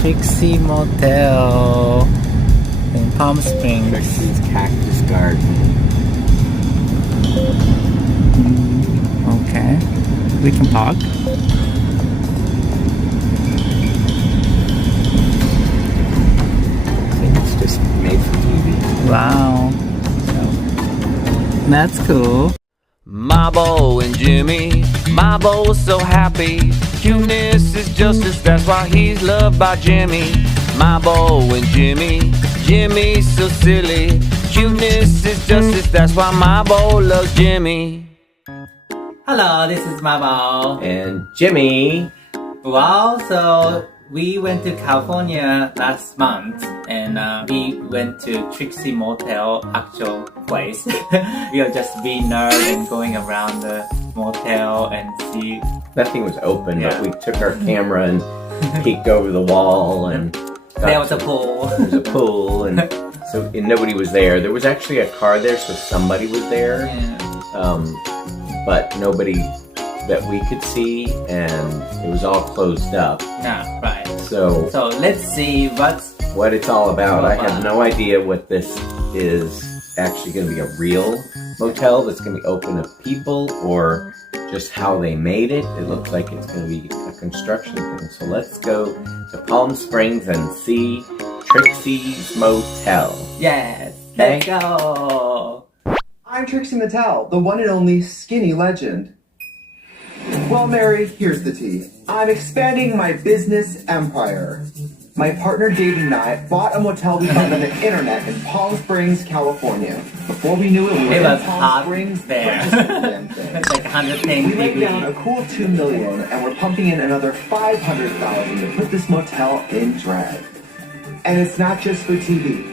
Trixie Motel in Palm Springs. Trixie's Cactus Garden. Okay, we can park. I think it's just made for TV. Wow, that's cool. Mabo and Jimmy, Mabo's so happy. Cuteness is justice, that's why he's loved by Jimmy. Mabo and Jimmy, Jimmy's so silly. Cuteness is justice, that's why Mabo loves Jimmy. Hello, this is Mabo. And Jimmy. Wow, so we went to California last month and we went to Trixie Motel, actual place. We are just being nerds and going around the motel and see. Nothing was open, Yeah. but we took our camera and peeked over the wall and There was a pool. There was a pool and nobody was there. There was actually a car there, so somebody was there. Yeah. But nobody that we could see, and it was all closed up. Yeah, right. So let's see what it's all about. I have no idea what this is actually going to be a real motel that's going to be open to people or just how they made it. It looks like it's going to be a construction thing. So let's go to Palm Springs and see Trixie's Motel. Yes, Okay. let's go. I'm Trixie Motel, the one and only skinny legend. Well, Mary, here's the tea. I'm expanding my business empire. My partner David and I bought a motel we found on the internet in Palm Springs, California. Before we knew it, we were It in was Palm hot Springs. there. Purchasing the damn thing. It's like 110 We laid down a degrees. cool $2 million, and we're pumping in another $500,000 to put this motel in drag. And it's not just for TV;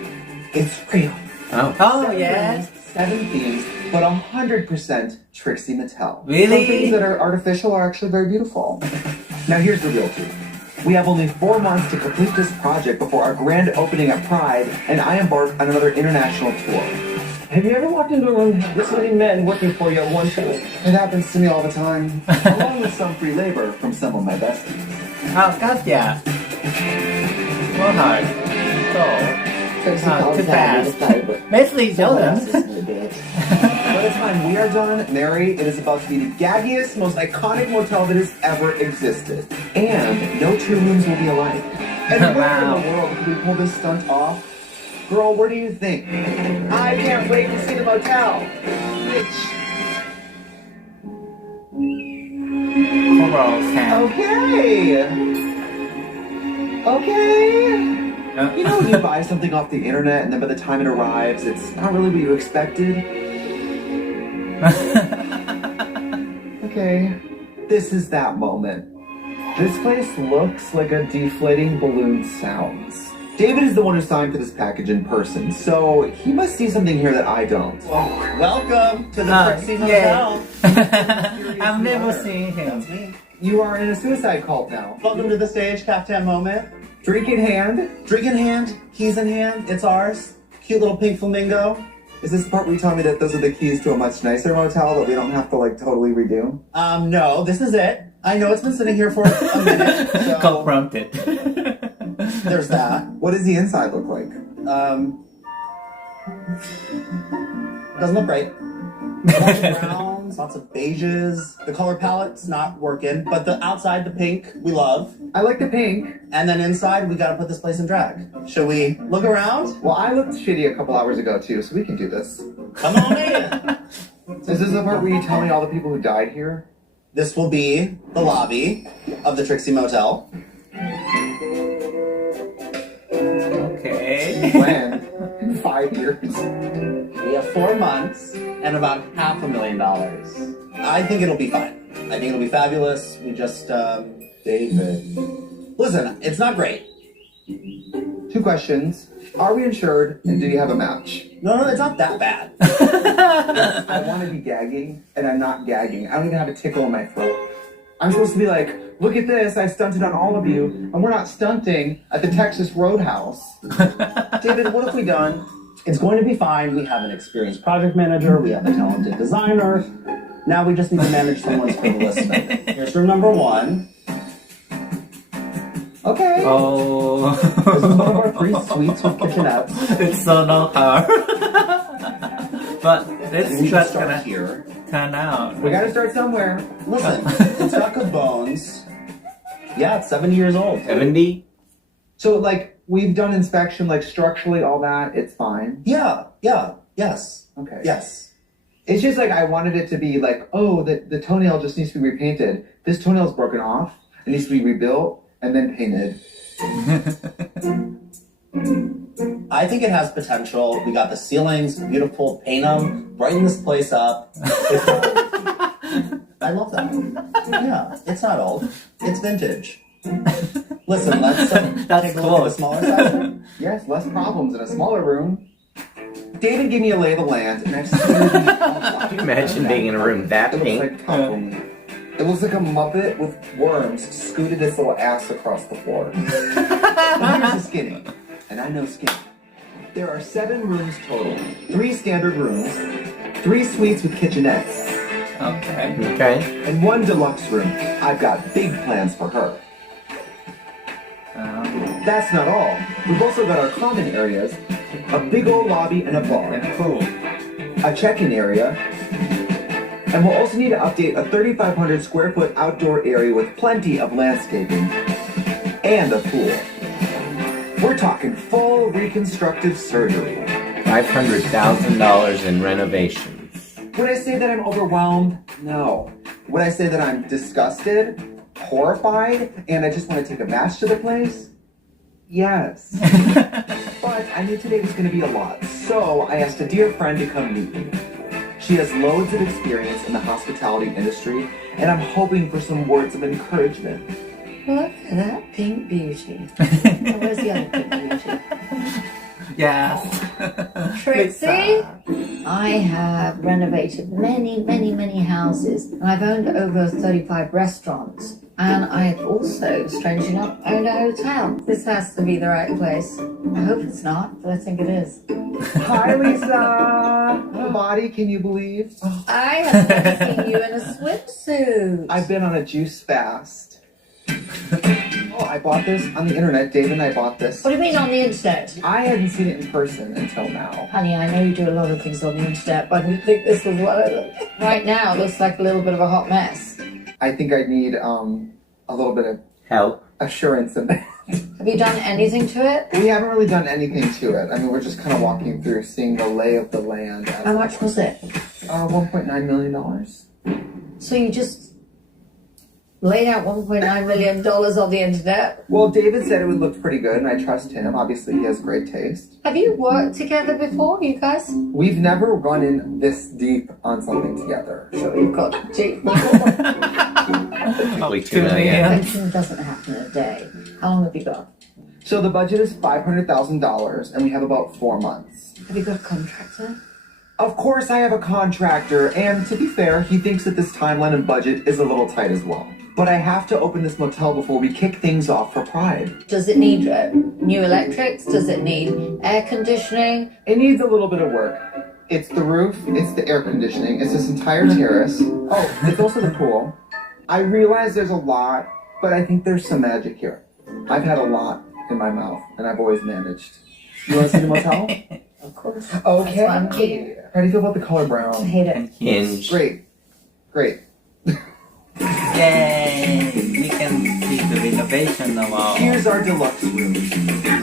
it's real. Oh, yes. 7 themes, but 100% Trixie Motel. Really? Some things that are artificial are actually very beautiful. Now here's the real truth. We have only 4 months to complete this project before our grand opening at Pride, and I embark on another international tour. Have you ever walked into a room with this many men working for you at one time? It happens to me all the time, along with some free labor from some of my besties. Oh, gotcha. More hard. Too fast. Basically, Jordan. By the time we are done, Mary, it is about to be the gaggiest, most iconic motel that has ever existed. And no 2 rooms will be alike. And where Wow. in the world can we pull this stunt off? Girl, where do you think? I can't wait to see the motel. Coral sand. Okay. Okay. You know when you buy something off the internet and then by the time it arrives, it's not really what you expected? Okay, this is that moment. This place looks like a deflating balloon sounds. David is the one who signed for this package in person, so he must see something here that I don't. Welcome to the Trixie Motel. I've never seen him. That's me. You are in a suicide cult now. Welcome to the stage, Caftan Moment. Drink in hand. Drink in hand, keys in hand, it's ours. Cute little pink flamingo. Is this the part where you tell me that those are the keys to a much nicer motel that we don't have to like totally redo? No, this is it. I know it's been sitting here for a minute. So Confronted. there's that. What does the inside look like? Doesn't look great. Lots of browns, lots of beiges. The color palette's not working, but the outside, the pink, we love. I like the pink. And then inside, we gotta put this place in drag. Should we look around? Well, I looked shitty a couple hours ago too, so we can do this. Come on in. Is this the part where you tell me all the people who died here? This will be the lobby of the Trixie Motel. Okay. When? In 5 years. We have 4 months and about $500,000. I think it'll be fine. I think it'll be fabulous. We just, David. listen, it's not great. 2 questions. Are we insured, and do you have a match? No, it's not that bad. I want to be gagging, and I'm not gagging. I don't even have a tickle in my throat. I'm supposed to be like, look at this, I stunted on all of you, and we're not stunting at the Texas Roadhouse. David, what have we done? It's going to be fine. We have an experienced project manager. We have a talented designer. Now we just need to manage someone's frivolous spending. Here's room number 1. Okay. Oh. This is one of our 3 suites with kitchenettes. It's so no car. But this We is should start gonna here. turn out. We gotta start somewhere. Listen, it's got good bones. Yeah, it's 70 years old. 70? So, like, we've done inspection, like, structurally, all that, it's fine. Yeah, yes. Okay. Yes. It's just like I wanted it to be like, oh, the toenail just needs to be repainted. This toenail's broken off. It needs to be rebuilt and then painted. I think it has potential. We got the ceilings, beautiful, paint them, brighten this place up. I love that. Yeah, it's not old. It's vintage. Listen, let's That's take a look at the close. smaller side. Yes, less problems in a smaller room. David gave me a lay of the land, and I've seen Can you imagine being in a room that It looks pink? like Compliment. It looks like a Muppet with worms scooted its little ass across the floor. But here's the skinny, and I know skinny. There are 7 rooms total. 3 standard rooms, 3 suites with kitchenettes, Okay. Okay. and 1 deluxe room. I've got big plans for her. That's not all. We've also got our common areas, a big old lobby and a bar, And cool. a check-in area, and we'll also need to update a 3,500 square foot outdoor area with plenty of landscaping and a pool. We're talking full reconstructive surgery. $500,000 in renovations. Would I say that I'm overwhelmed? No. Would I say that I'm disgusted, horrified, and I just want to take a match to the place? Yes. But I knew today was going to be a lot, so I asked a dear friend to come meet me. She has loads of experience in the hospitality industry, and I'm hoping for some words of encouragement. Look at that pink beauty. Oh, where's the other pink beauty? Yes. Trixie, I have renovated many houses. And I've owned over 35 restaurants. And I've also, strangely enough, owned a hotel. This has to be the right place. I hope it's not, but I think it is. Hi, Lisa! Body, can you believe? I have never seen you in a swimsuit. I've been on a juice fast. Oh, I bought this on the internet. Dave and I bought this. What do you mean on the internet? I hadn't seen it in person until now. Honey, I know you do a lot of things on the internet, but I didn't think this was one of them. Right now, it looks like a little bit of a hot mess. I think I need a little bit of Help. assurance in that. Have you done anything to it? We haven't really done anything to it. I mean, we're just kind of walking through, seeing the lay of the land. How much was it? $1.9 million. So you just laid out $1.9 million on the internet? Well, David said it would look pretty good, and I trust him. Obviously, he has great taste. Have you worked together before, you guys? We've never run in this deep on something together. So you've got deep. Probably $2 million. Everything doesn't happen in a day. How long have you got? So the budget is $500,000, and we have about 4 months. Have you got a contractor? Of course I have a contractor, and to be fair, he thinks that this timeline and budget is a little tight as well. But I have to open this motel before we kick things off for Pride. Does it need new electrics? Does it need air conditioning? It needs a little bit of work. It's the roof, it's the air conditioning, it's this entire terrace. Oh, it's also the pool. I realize there's a lot, but I think there's some magic here. I've had a lot in my mouth, and I've always managed. You want to see the motel? Of course. Okay. That's why I'm here. How do you feel about the color I brown? hate it. Hinge. Great. Great. Yay! We can see the renovation of our. Here's our deluxe room.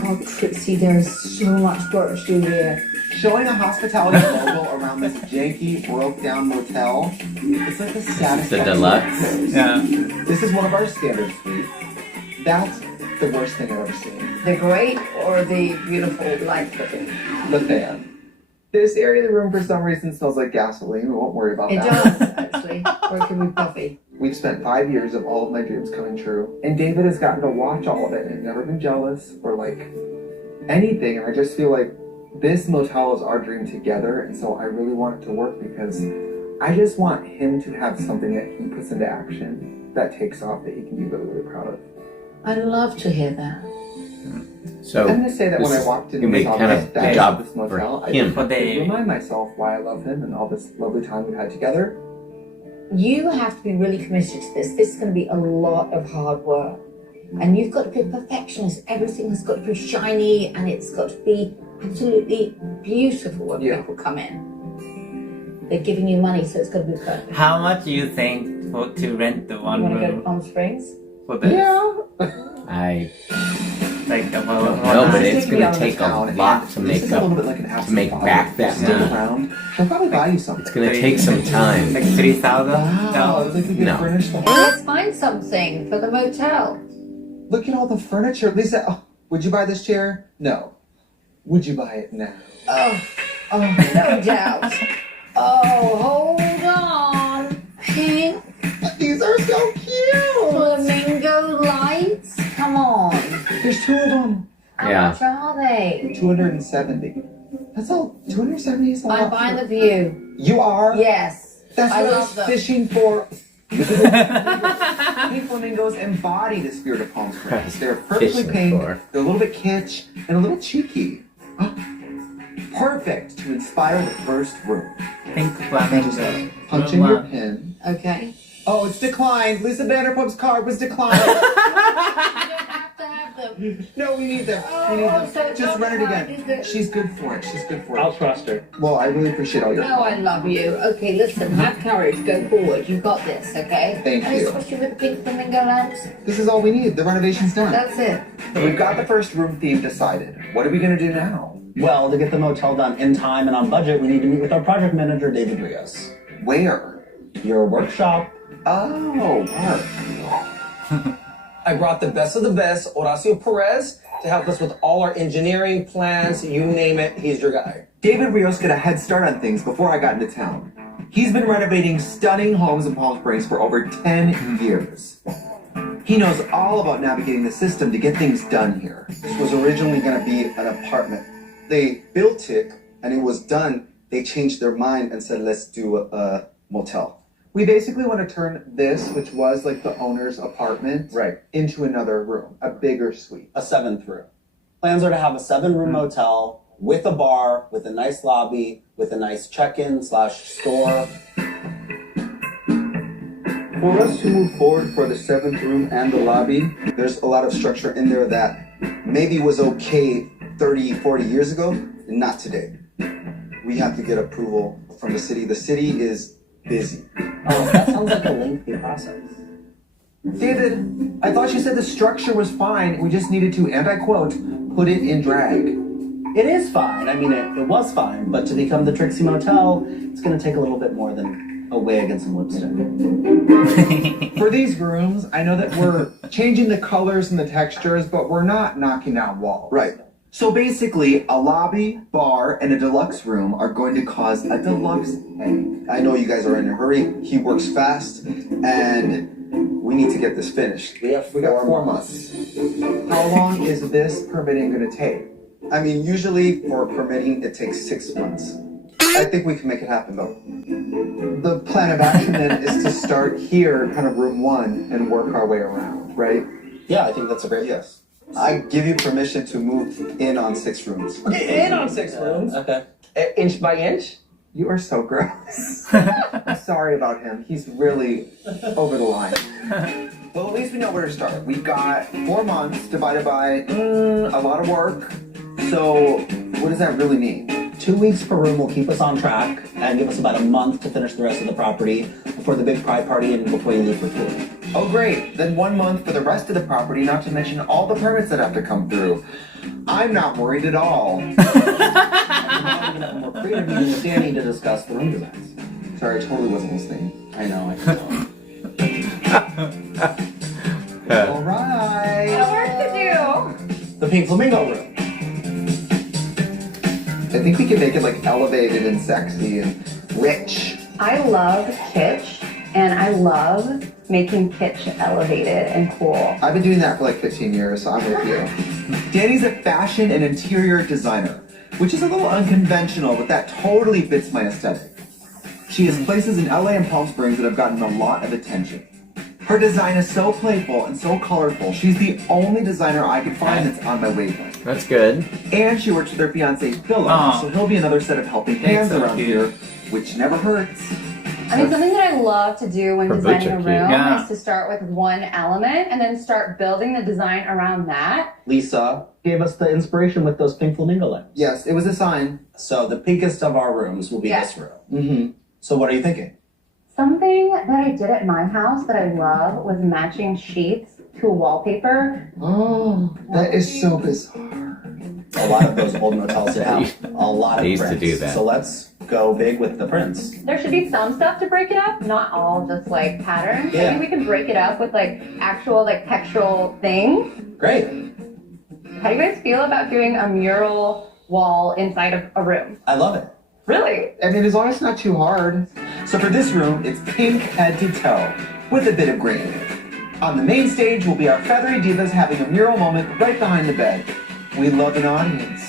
Oh, Trixie, there is so much work to do here. Showing a hospitality logo around this janky, broke-down motel, it's like the saddest. The deluxe? Yeah. This is one of our standard suites. That's the worst thing I've ever seen. The great or the beautiful light looking? The fan. This area of the room for some reason smells like gasoline. We won't worry about It that. does, actually. Or it can be puffy. We've spent 5 years of all of my dreams coming true. And David has gotten to watch all of it and never been jealous or like anything. And I just feel like this motel is our dream together. And so I really want it to work because I just want him to have something that he puts into action that takes off that he can be really, really proud of. I'd love to hear that. So I'm going to say that when this I walked in can be and saw kind this of bag a job of this motel, for I him. just had to They- remind myself why I love him and all this lovely time we've had together. You have to be really committed to this. This is going to be a lot of hard work. And you've got to be a perfectionist. Everything has got to be shiny and it's got to be absolutely beautiful when people come in. They're giving you money, so it's got to be perfect. How much do you think to rent the one You want to go to room Palm Springs? for this? I Like don't about know, but She's it's taking me gonna out of take a town, lot and to this make is a little up. bit like an absent make father. back that Stick money. around. She'll probably buy you something. It's gonna take some time. like 3,000 Wow, dollars. look, we can No. furnish the Well, let's find something for the motel. Look at all the furniture. Lisa, would you buy this chair? No. Would you buy it now? Oh, no doubt. Oh, hold on. Pink These are so cute. flamingo lights? Come on. There's 2 of them. How Yeah. much are they? 270. That's all. 270 is a lot. I'm buying the view. You are? Yes. That's I what I love was them. fishing for. Pink flamingos embody the spirit of Palm Springs. They're perfectly Fishing pink, for. they're a little bit kitsch, and a little cheeky. Perfect to inspire the first room. Pink flamingo. Punch in your pin. Okay. Oh, it's declined. Lisa Vanderpump's card was declined. You don't have to have them. No, we need them. We need Oh, them. so Just run it declined, is again. it? She's good for it. She's good for I'll it. trust her. Well, I really appreciate all your No, I love you. Okay, listen, have courage. Go forward. You got this, okay? Thank and you. especially with the pink flamingo lamps. This is all we need. The renovation's done. That's it. We've got the first room theme decided. What are we gonna do now? Well, to get the motel done in time and on budget, we need to meet with our project manager, David Rios. Where? Your workshop. Oh, work. I brought the best of the best, Horacio Perez, to help us with all our engineering plans, you name it, he's your guy. David Rios got a head start on things before I got into town. He's been renovating stunning homes in Palm Springs for over 10 years. He knows all about navigating the system to get things done here. This was originally going to be an apartment. They built it and it was done. They changed their mind and said, let's do a motel. We basically want to turn this, which was like the owner's apartment, Right. into another room, a bigger suite. A 7th room. Plans are to have a 7-room motel with a bar, with a nice lobby, with a nice check-in/store. For us to move forward for the 7th room and the lobby, there's a lot of structure in there that maybe was okay 30, 40 years ago, and not today. We have to get approval from the city. The city is busy. Oh, that sounds like a lengthy process. David, I thought you said the structure was fine. We just needed to, and I quote, put it in drag. It is fine. I mean, it was fine, but to become the Trixie Motel, it's going to take a little bit more than a wig and some lipstick. For these rooms, I know that we're changing the colors and the textures, but we're not knocking down walls. Right. So basically, a lobby, bar, and a deluxe room are going to cause a deluxe headache. I know you guys are in a hurry. He works fast, and we need to get this finished. We got 4 months. How long is this permitting going to take? I mean, usually for permitting, it takes 6 months. I think we can make it happen, though. The plan of action then is to start here, kind of room 1, and work our way around, right? Yeah, I think that's a great. Yes. I give you permission to move in on 6 rooms. Get in on 6 rooms. Okay. Inch by inch. You are so gross. I'm sorry about him. He's really over the line. Well, at least we know where to start. We've got 4 months divided by a lot of work. So what does that really mean? 2 weeks per room will keep us on track and give us about a month to finish the rest of the property before the big pride party and before you leave for tour. Oh, great. Then 1 month for the rest of the property, not to mention all the permits that have to come through. I'm not worried at all. We're creative meeting with Danny to discuss the room designs. Sorry, I totally wasn't listening. I know, I can tell. All right. Work to do. The Pink Flamingo room. I think we can make it like elevated and sexy and rich. I love kitsch, and I love making kitsch elevated and cool. I've been doing that for like 15 years, so I'm with you. Danny's a fashion and interior designer, which is a little unconventional, but that totally fits my aesthetic. She has places in LA and Palm Springs that have gotten a lot of attention. Her design is so playful and so colorful. She's the only designer I could find that's on my wavelength. That's good. And she works with her fiance, Philip, Aw. so he'll be another set of helping hands so around cute. here, which never hurts. I mean, something that I love to do when For designing a butcher room Yeah. is to start with one element and then start building the design around that. Lisa gave us the inspiration with those pink flamingo lamps. Yes, it was a sign. So the pinkest of our rooms will be Yeah. this room. Mm-hmm. So what are you thinking? Something that I did at my house that I love was matching sheets to a wallpaper. Oh, that is so bizarre. A lot of those old motels that have a lot of They used to prints. do that. So let's go big with the prints. There should be some stuff to break it up, not all just like patterns. I Yeah. think we can break it up with like actual like textural things. Great. How do you guys feel about doing a mural wall inside of a room? I love it. Really? I mean, as long as it's not too hard. So for this room, it's pink head to toe with a bit of green. On the main stage will be our feathery divas having a mural moment right behind the bed. We love an audience.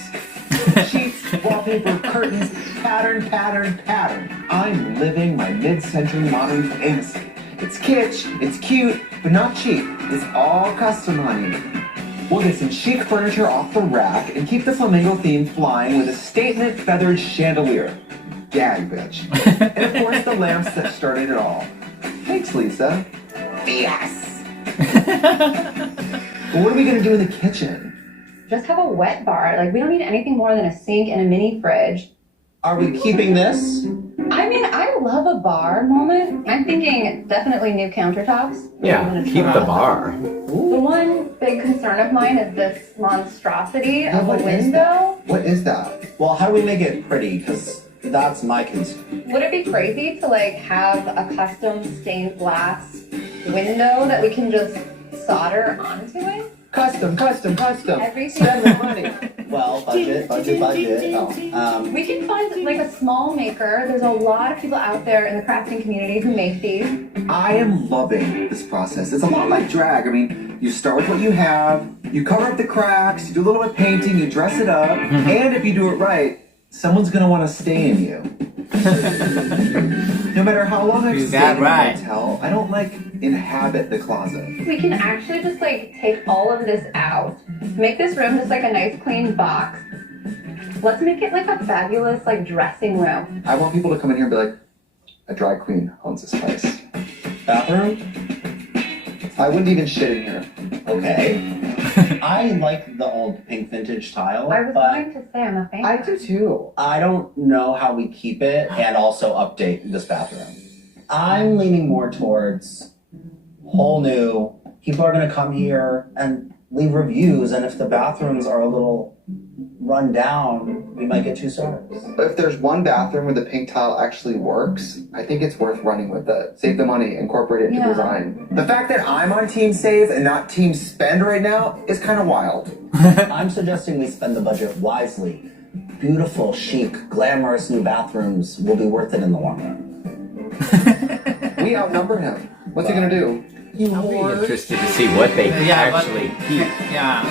Sheets, wallpaper, curtains, pattern, pattern, pattern. I'm living my mid-century modern fantasy. It's kitsch, it's cute, but not cheap. It's all custom, honey. We'll get some chic furniture off the rack and keep the flamingo theme flying with a statement feathered chandelier. Yeah, you bitch. And of course, the lamps that started it all. Thanks, Lisa. Yes! Well, what are we gonna do in the kitchen? Just have a wet bar. Like we don't need anything more than a sink and a mini fridge. Are we keeping this? I mean, I love a bar moment. I'm thinking definitely new countertops. Yeah, keep the bar. The one big concern of mine is this monstrosity of a what is window. What is that? Well, how do we make it pretty? Because that's my concern. Would it be crazy to like have a custom stained glass window that we can just solder onto it? Custom, custom, custom. Everything. Spend the money. Well, budget. Oh, We can find like a small maker. There's a lot of people out there in the crafting community who make these. I am loving this process. It's a lot like drag. I mean, you start with what you have, you cover up the cracks, you do a little bit of painting, you dress it up, and if you do it right, someone's gonna want to stay in you. No matter how long I've You stayed got in a right. hotel, I don't like inhabit the closet. We can actually just like take all of this out, make this room just like a nice clean box. Let's make it like a fabulous like dressing room. I want people to come in here and be like, a drag queen owns this place. bathroom? I wouldn't even shit in here. Okay. I like the old pink vintage tile, I was but going to say I'm a fan. I do too. I don't know how we keep it and also update this bathroom. I'm leaning more towards whole new. People are going to come here and leave reviews, and if the bathrooms are a little run down, we might get 2 stars. But if there's one bathroom where the pink tile actually works, I think it's worth running with it. Save the money, incorporate it into Yeah. design. The fact that I'm on Team Save and not Team Spend right now is kind of wild. I'm suggesting we spend the budget wisely. Beautiful, chic, glamorous new bathrooms will be worth it in the long run. We outnumber him. What's he gonna do? I'll be interested to see what they actually keep. Yeah.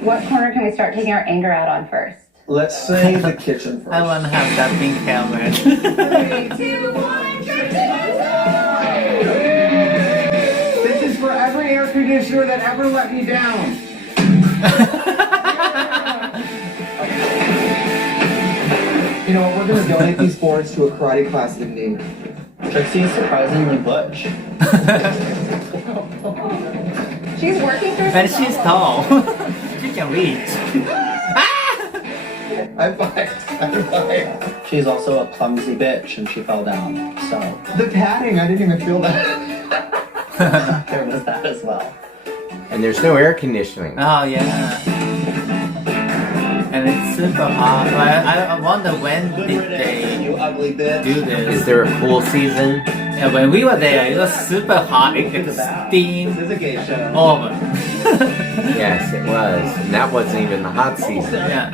What corner can we start taking our anger out on first? Let's say the kitchen first. I want to have that pink helmet. 3, 2, 1, This is for every air conditioner that ever let me down. You know what? We're gonna donate these boards to a karate class in need. Trixie is surprisingly butch. She's working through And some she's trouble. tall. She can reach. I'm fine. She's also a clumsy bitch and she fell down. So The padding, I didn't even feel that. there was that as well. And there's no air conditioning. Oh yeah. And it's super hot. I wonder when did they You ugly bitch. do this. Is there a cool season? Yeah, when we were there, it was super hot. It could steam This is a gay show. over. Yes, it was. And that wasn't even the hot season. Yeah.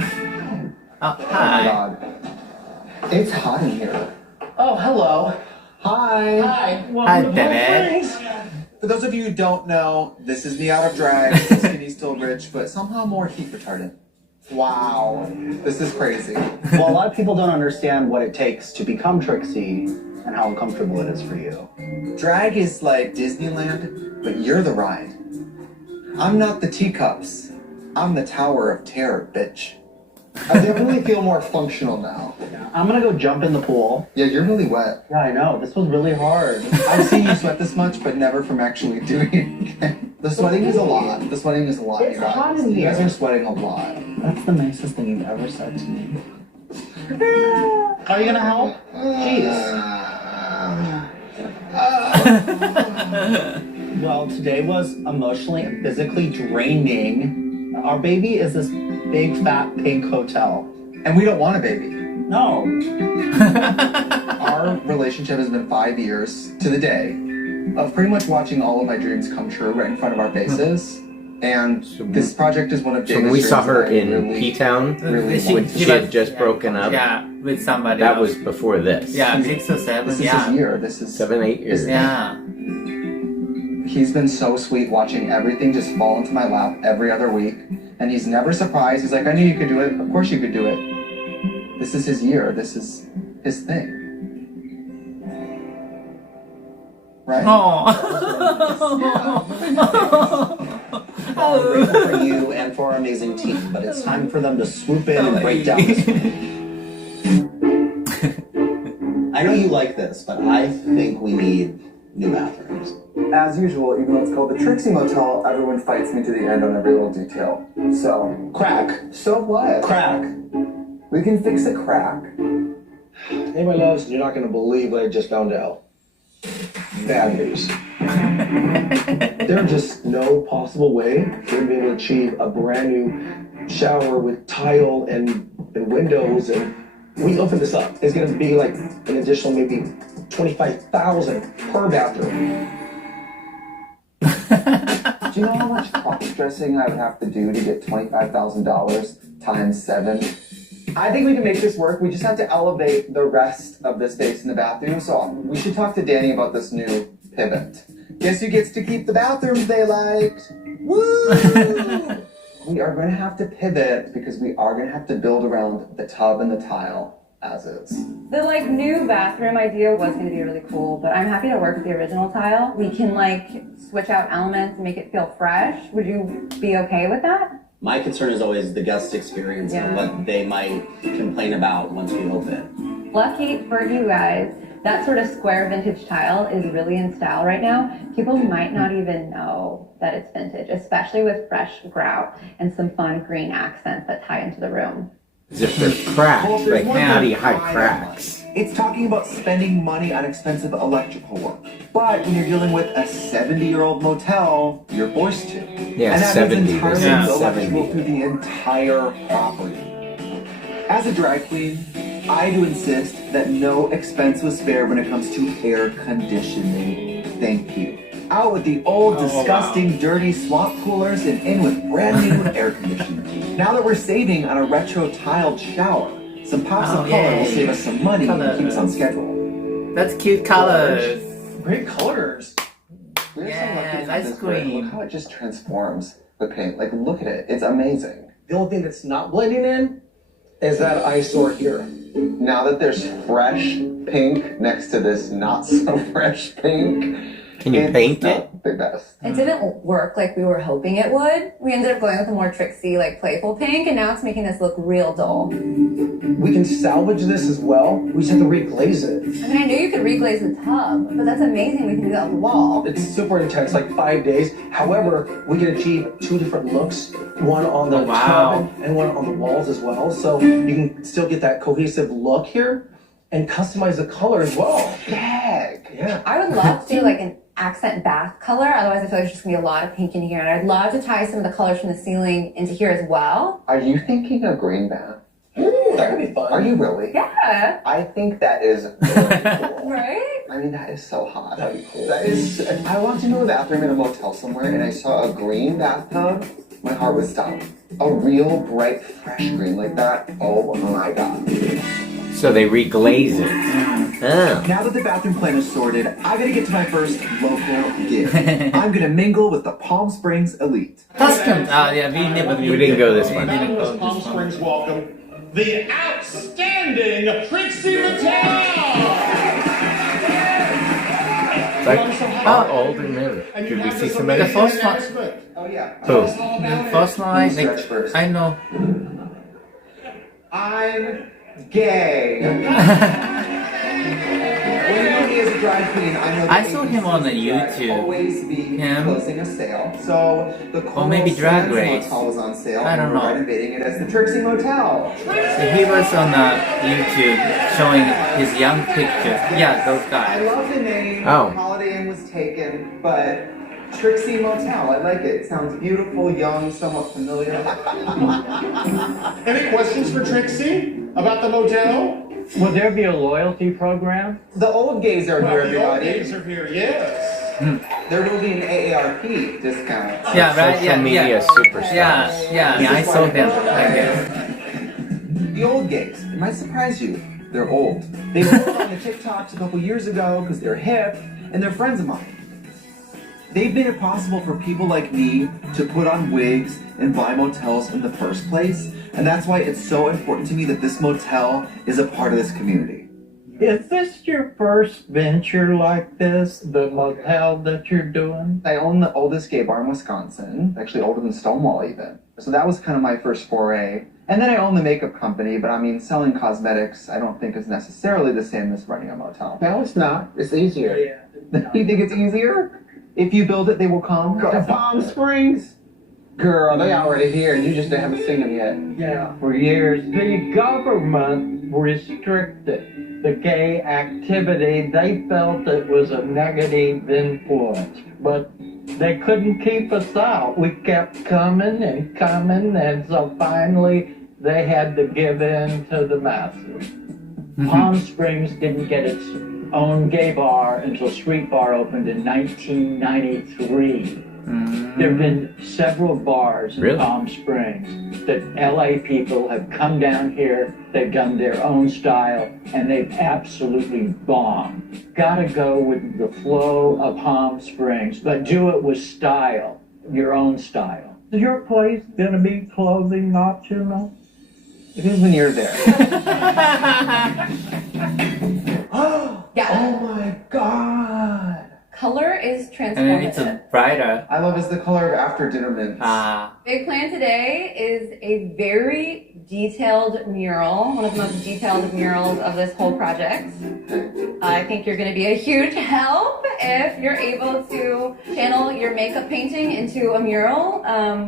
Oh, Oh my hi. god. It's hot in here. Oh, hello. Hi. Hi. Hi, David. For those of you who don't know, this is me out of drag. Skinny, still rich, but somehow more heat retardant. Wow. This is crazy. Well, a lot of people don't understand what it takes to become Trixie and how uncomfortable it is for you. Drag is like Disneyland, but you're the ride. I'm not the teacups. I'm the Tower of Terror, bitch. I definitely feel more functional now. I'm gonna go jump in the pool. Yeah, you're really wet. Yeah, I know. This was really hard. I've seen you sweat this much, but never from actually doing it. The sweating is a lot. The sweating is a lot, It's you guys. hot in You guys here. are sweating a lot. That's the nicest thing you've ever said to me. Are you gonna help? Jeez. Well, today was emotionally and physically draining. Our baby is this big fat pink hotel. And we don't want a baby. No. Our relationship has been 5 years to the day of pretty much watching all of my dreams come true right in front of our faces. And this project is one of David's So when we saw dreams her that I in really, P-Town, really She- when want. she had just broken up, Yeah, with somebody that else. was before this. Yeah, 6 or 7. This is Yeah. his year. This is 7, 8 years. Yeah. He's been so sweet watching everything just fall into my lap every other week. And he's never surprised. He's like, I knew you could do it. Of course you could do it. This is his year. This is his thing. Right? Oh. I'm grateful for you and for our amazing team, but it's time for them to swoop in and break down this room. I know you like this, but I think we need new bathrooms. As usual, even though it's called the Trixie Motel, everyone fights me to the end on every little detail. So, Crack. so what? Crack. We can fix a crack. Hey, my loves, you're not going to believe what I just found out. Bad news. There's just no possible way we're going to be able to achieve a brand new shower with tile and windows. And we open this up, it's going to be like an additional maybe $25,000 per bathroom. Do you know how much cross dressing I would have to do to get $25,000 times 7? I think we can make this work. We just have to elevate the rest of the space in the bathroom. So we should talk to Danny about this new pivot. Guess who gets to keep the bathrooms they liked? Woo! We are going to have to pivot because we are going to have to build around the tub and the tile as is. The like new bathroom idea was going to be really cool, but I'm happy to work with the original tile. We can like switch out elements and make it feel fresh. Would you be okay with that? My concern is always the guest experience and what they might complain about once we open. Lucky for you guys, that sort of square vintage tile is really in style right now. People might not even know that it's vintage, especially with fresh grout and some fun green accents that tie into the room. As if they're cracked. Well, there's Like, one how do you thing hide I cracks? It's talking about spending money on expensive electrical work. But when you're dealing with a 70-year-old motel, you're forced to. Yeah, and that 70. means entirely Yeah. electrical 70. through the entire property. As a drag queen, I do insist that no expense was spared when it comes to air conditioning. Thank you. Out with the old, disgusting, dirty swamp coolers and in with brand new air conditioning. Now that we're saving on a retro tiled shower, some pops of color will save us some money and keep us on schedule. That's cute colors. Great colors. We're Yeah, so lucky to have ice this brand. cream. Look how it just transforms the paint. Like, look at it. It's amazing. The only thing that's not blending in is that eyesore here. Now that there's fresh pink next to this not so fresh pink, Can you paint it? not the best. It didn't work like we were hoping it would. We ended up going with a more Trixie, like playful pink, and now it's making this look real dull. We can salvage this as well. We just have to reglaze it. I mean, I knew you could reglaze the tub, but that's amazing we can do that on the wall. It's super intense, like 5 days. However, we can achieve 2 different looks, one on the tub and one on the walls as well. So you can still get that cohesive look here and customize the color as well. Gag. Yeah. I would love to do like an accent bath color, otherwise I feel like there's just gonna be a lot of pink in here, and I'd love to tie some of the colors from the ceiling into here as well. Are you thinking a green bath? That could be fun. Are you really? Yeah, I think that is very cool. right? I mean, that is so hot. That'd be cool. That is. If I walked into a bathroom in a motel somewhere and I saw a green bathtub, my heart would stop. A real bright, fresh green like that. Oh my god. So they reglaze it. Oh. Now that the bathroom plan is sorted, I gotta get to my first local gig. I'm gonna mingle with the Palm Springs elite. Custom. Yeah, we never. We didn't go this one. We didn't go Palm this one. Springs welcome the outstanding Trixie Motel! Like, how old and new? Did we see somebody? The first one. Oh yeah. Who? The first one, Stretch like, first. I know. I'm gay. When you know me as a drag queen, I know that I saw him on the YouTube. Always be Him? closing a sale. So the Or maybe Drag Race. Motel was on sale. I don't and we're know. renovating it as the Trixie Motel. He was on YouTube showing his young pictures. Yeah, those I guys. love the name. Oh. Holiday Inn was taken, but Trixie Motel, I like it. It sounds beautiful, young, somewhat familiar. Any questions for Trixie about the motel? Will there be a loyalty program? The old gays are here, The old everybody. days are here, yes. There will be an AARP discount. Yeah, right. Social Yeah, media yeah. superstars. Yeah, I saw them. I guess. The old gays, it might surprise you. They're old. They moved on the TikToks a couple years ago because they're hip and they're friends of mine. They've made it possible for people like me to put on wigs and buy motels in the first place, and that's why it's so important to me that this motel is a part of this community. Is this your first venture like this, the motel that you're doing? I own the oldest gay bar in Wisconsin, actually older than Stonewall even. So that was kind of my first foray. And then I own the makeup company, but I mean, selling cosmetics I don't think is necessarily the same as running a motel. No, it's not. It's easier. You think it's easier? If you build it, they will come? Palm Springs? Girl, they already here and you just haven't seen them yet. Yeah. For years, the government restricted the gay activity. They felt it was a negative influence, but they couldn't keep us out. We kept coming, and so finally they had to give in to the masses. Palm Springs didn't get its own gay bar until Street Bar opened in 1993. There have been several bars in Palm Springs that LA people have come down here, they've done their own style, and they've absolutely bombed. Gotta go with the flow of Palm Springs, but do it with style, your own style. Is your place gonna be clothing optional? It is when you're there. Yeah. Oh my god! Color is And it's transformative. brighter. I love it's the color of after dinner mints. Big plan today is a very detailed mural, one of the most detailed murals of this whole project. I think you're going to be a huge help if you're able to channel your makeup painting into a mural.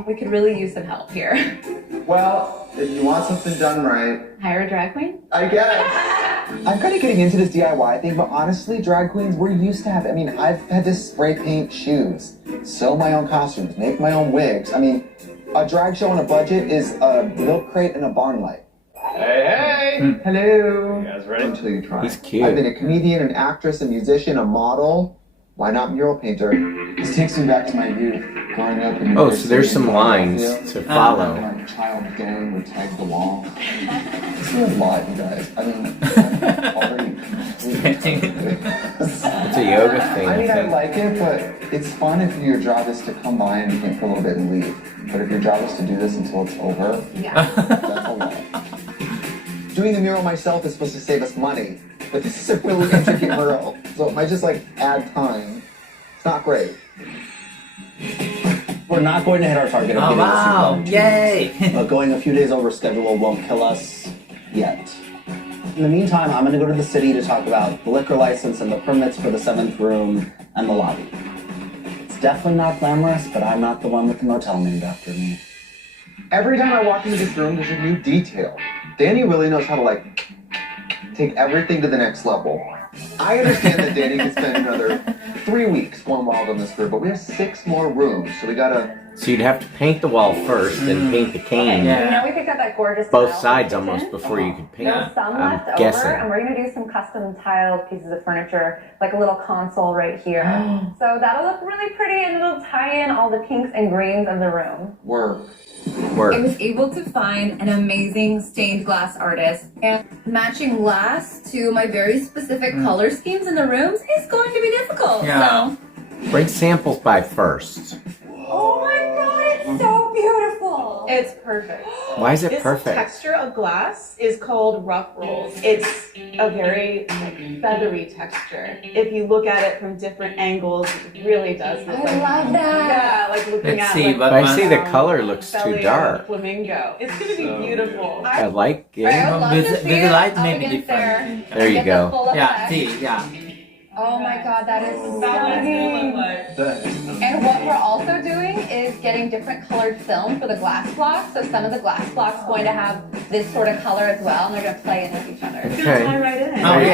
We could really use some help here. Well, if you want something done right, Hire a drag queen? I guess. I'm kind of getting into this DIY thing, but honestly, drag queens, we're used to having, I mean, I've had to spray paint shoes, sew my own costumes, make my own wigs. I mean, a drag show on a budget is a milk crate and a barn light. Hey! Hello. You guys ready? Until you try. He's cute. I've been a comedian, an actress, a musician, a model. Why not mural painter? This takes me back to my youth, growing up in New Oh, York so there's City, some lines Philadelphia. to follow. My child gang would tag the wall. This is a lot, you guys. I mean, I'm already It's a yoga thing. I mean, I like it, but it's fun if your job is to come by and paint for a little bit and leave. But if your job is to do this until it's over, that's a lot. Doing the mural myself is supposed to save us money, but this is a really intricate mural, so it might just like add time. It's not great. We're not going to hit our target of Oh getting wow! this Yay! but going a few days over schedule won't kill us yet. In the meantime, I'm going to go to the city to talk about the liquor license and the permits for the 7th room and the lobby. It's definitely not glamorous, but I'm not the one with the motel named after me. Every time I walk into this room, there's a new detail. Danny really knows how to like take everything to the next level. I understand that Danny can spend another 3 weeks going wild on this room, but we have 6 more rooms, so we gotta... So you'd have to paint the wall first, then paint the cane. You know we picked up that gorgeous Both tile sides from the almost kitchen? before you could paint. There's some I'm left guessing. over, and we're going to do some custom tiled pieces of furniture, like a little console right here. So that'll look really pretty, and it'll tie in all the pinks and greens of the room. Work. I was able to find an amazing stained glass artist, and matching glass to my very specific color schemes in the rooms is going to be difficult. Yeah. So. Bring samples by first. Oh my god, it's so beautiful! It's perfect. Why is it This perfect? texture of glass is called rough rolls. It's a very like feathery texture. If you look at it from different angles, it really does look like. I love that. Yeah, like looking Let's at see, like, but I see the color looks belly too of a dark. flamingo. It's gonna be beautiful. I like it. I would love to With see the it light up may be against different. There you Get the go. full Yeah, effect. see, yeah. Oh my god, that is That's stunning. what it looks like. And what we're also doing is getting different colored film for the glass blocks. So some of the glass blocks going to have this sort of color as well, and they're going to play in with each other. It's gonna tie Okay. right in. Oh, There you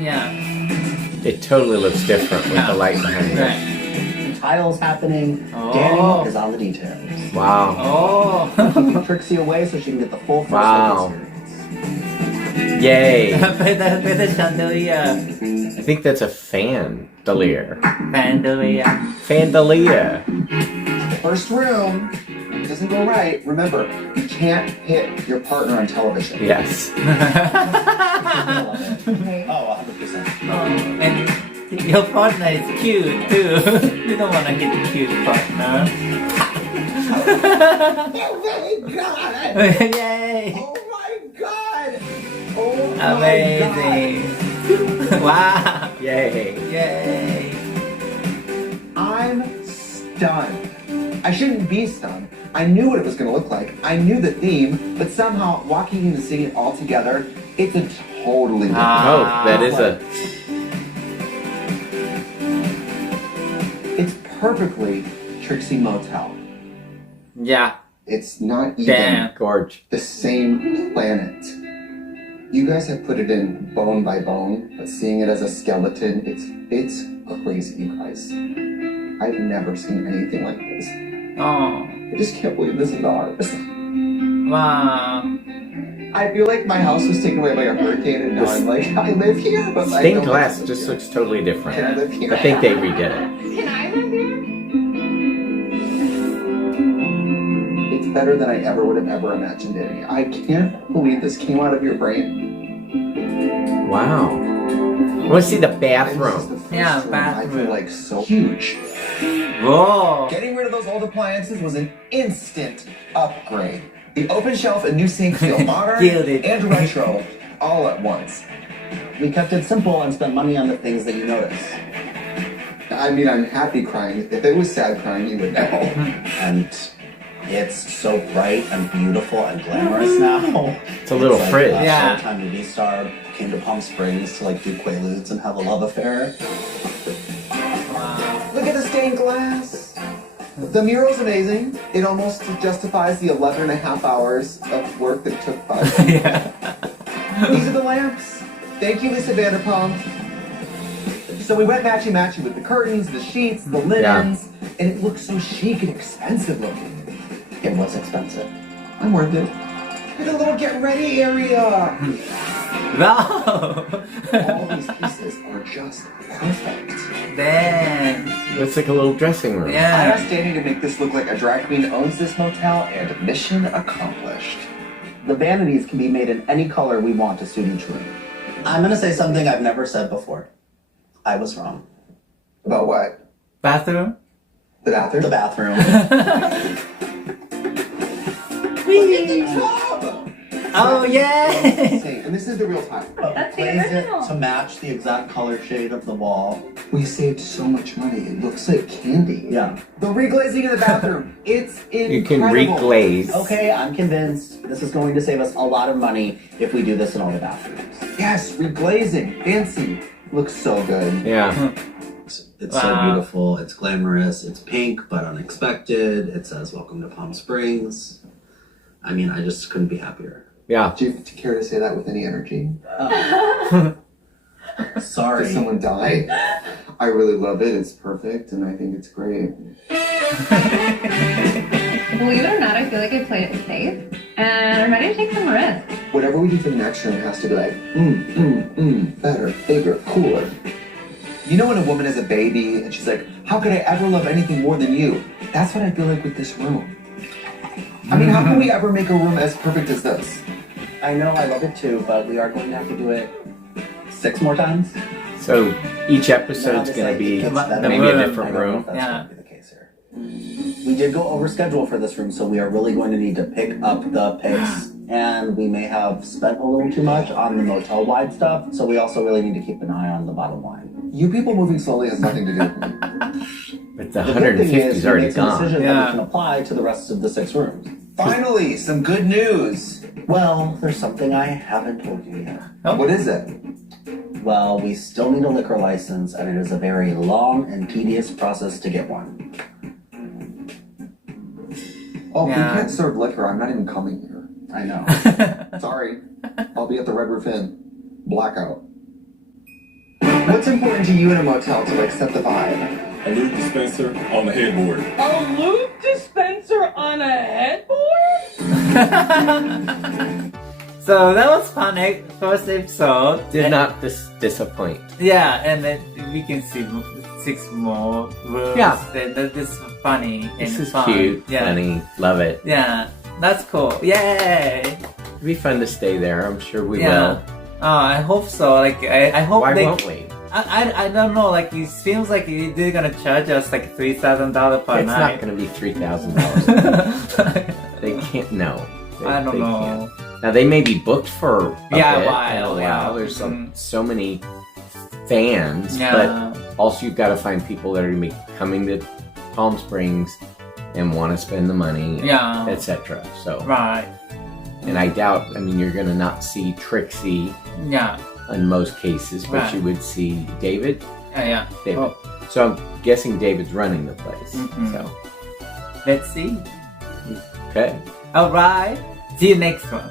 yeah, yeah. It totally looks different with the light behind it. Right. Tiles happening. Oh. Danny is on the details. Wow. Oh. Keeping Trixie away so she can get the full first Wow. look experience. Yay. Better chandelier. I think that's a fandelier. Chandelier. Fandelier. First room doesn't go right. Remember, you can't hit your partner on television. Yes. Oh, 100%. And your partner is cute too. You don't want to get a cute partner. Oh my god! Yay! Oh my god! Oh my Amazing! Wow! Yay. Yay! I'm stunned. I shouldn't be stunned. I knew what it was going to look like. I knew the theme, but somehow walking in and seeing it all together, it's a totally different. Oh, that is a... It's perfectly Trixie Motel. Yeah. It's not even Damn. Gorge. the same planet. You guys have put it in bone by bone, but seeing it as a skeleton, it's crazy, you guys. I've never seen anything like this. Oh. I just can't believe this is ours. Wow. I feel like my house was taken away by a hurricane, and now I'm like, I live here, but I Stained don't glass live just here. looks totally different. Can I live here? I think they redid it. Can I live here? It's better than I ever would have ever imagined it. I can't believe this came out of your brain. Wow. I want to see the This is bathroom. the first Yeah, room bathroom. I feel like so huge. Whoa. Getting rid of those old appliances was an instant upgrade. The open shelf and new sink feel modern Gilded. and retro all at once. We kept it simple and spent money on the things that you notice. I mean, I'm happy crying. If it was sad crying, you would know. And it's so bright and beautiful and glamorous now. It's a little It's like, fridge. Yeah. Showtime movie star came to Palm Springs to like do Quaaludes and have a love affair. Wow. Look at the stained glass. The mural's amazing. It almost justifies the 11 and a half hours of work that it took 5. Yeah. These are the lamps. Thank you, Lisa Vanderpump. So we went matchy-matchy with the curtains, the sheets, the linens, and it looks so chic and expensive looking. It was expensive. I'm worth it. Look at the little get-ready area. Wow. All these pieces are just perfect. Damn. It's like a little dressing room. I Yeah. asked Danny to make this look like a drag queen owns this motel, and mission accomplished. The vanities can be made in any color we want to suit each room. I'm gonna say something I've never said before. I was wrong. About what? Bathroom? The bathroom? The bathroom. Look at the tub! Oh, yeah. Insane. And this is the real time. But That's we the glazed original. it to match the exact color shade of the wall. We saved so much money. It looks like candy. Yeah. The reglazing in the bathroom. It's incredible. You can reglaze. Okay, I'm convinced this is going to save us a lot of money if we do this in all the bathrooms. Yes, reglazing. Fancy. Looks so good. Yeah. It's so Wow. beautiful. It's glamorous. It's pink but unexpected. It says "Welcome to Palm Springs." I mean, I just couldn't be happier. Yeah. Do you care to say that with any energy? Sorry. Did someone die? I really love it. It's perfect, and I think it's great. Believe it or not, I feel like I played it safe, and I'm ready to take some risks. Whatever we do for the next room has to be like, better, bigger, cooler. You know when a woman is a baby and she's like, how could I ever love anything more than you? That's what I feel like with this room. I mean, how can we ever make a room as perfect as this? I know I love it too, but we are going to have to do it 6 more times. So each episode's Now going to be it's better. maybe a room. different I don't know room. if that's Yeah. going to be the case here. We did go over schedule for this room, so we are really going to need to pick up the pace. And we may have spent a little too much on the motel-wide stuff, so we also really need to keep an eye on the bottom line. You people moving slowly has nothing to do with me. But the The good thing 150 is is we already made some gone. decisions that we can apply to the rest of the 6 rooms. Finally, some good news. Well, there's something I haven't told you yet. What is it? Well, we still need a liquor license, and it is a very long and tedious process to get one. Oh, we Yeah. can't serve liquor. I'm not even coming here. I know. Sorry. I'll be at the Red Roof Inn. Blackout. What's important to you in a motel to like set the vibe? A lube dispenser on the headboard. A lube dispenser on a headboard? So that was fun. First episode. Did not disappoint. Yeah, and then we can see 6 more rooms. Yeah. That is funny and This is fun. cute, Yeah. funny, love it. Yeah, that's cool. Yay! It'd be fun to stay there. I'm sure we Yeah. will. Oh, I hope so. Like, I hope Why they. won't we? I don't know. Like, it seems like they're gonna charge us like $3,000 per It's night. not going to be $3,000. They can't. No. I don't they know. Can't. Now they may be booked for a Yeah, bit, a while, and a while. yeah. There's so many fans, Yeah. but also you've got to find people that are going to be coming to Palm Springs and want to spend the money, Yeah. etc. So, Right. and I doubt. I mean, you're going to not see Trixie Yeah. in most cases, but Right. you would see David. Yeah. David. Oh, So I'm guessing David's running the place. Mhm. So, let's see. okay. All right. See you next one.